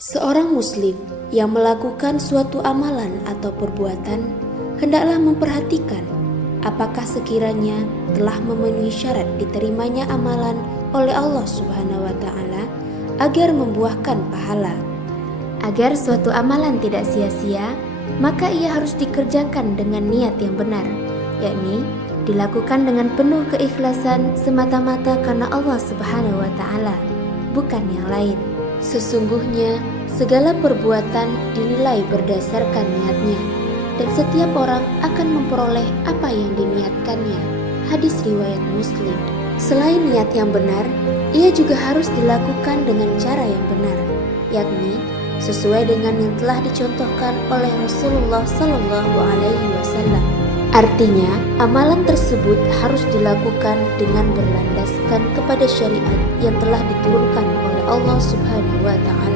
Seorang muslim yang melakukan suatu amalan atau perbuatan hendaklah memperhatikan apakah sekiranya telah memenuhi syarat diterimanya amalan oleh Allah Subhanahu wa taala agar membuahkan pahala. Agar suatu amalan tidak sia-sia, maka ia harus dikerjakan dengan niat yang benar, yakni dilakukan dengan penuh keikhlasan semata-mata karena Allah Subhanahu wa taala, bukan yang lain. Sesungguhnya segala perbuatan dinilai berdasarkan niatnya, dan setiap orang akan memperoleh apa yang diniatkannya. Hadis riwayat Muslim. Selain niat yang benar, ia juga harus dilakukan dengan cara yang benar, yakni sesuai dengan yang telah dicontohkan oleh Rasulullah Sallallahu Alaihi Wasallam. Artinya, amalan tersebut harus dilakukan dengan berlandaskan kepada syariat yang telah diturunkan oleh Allah Subhanahu wa taala.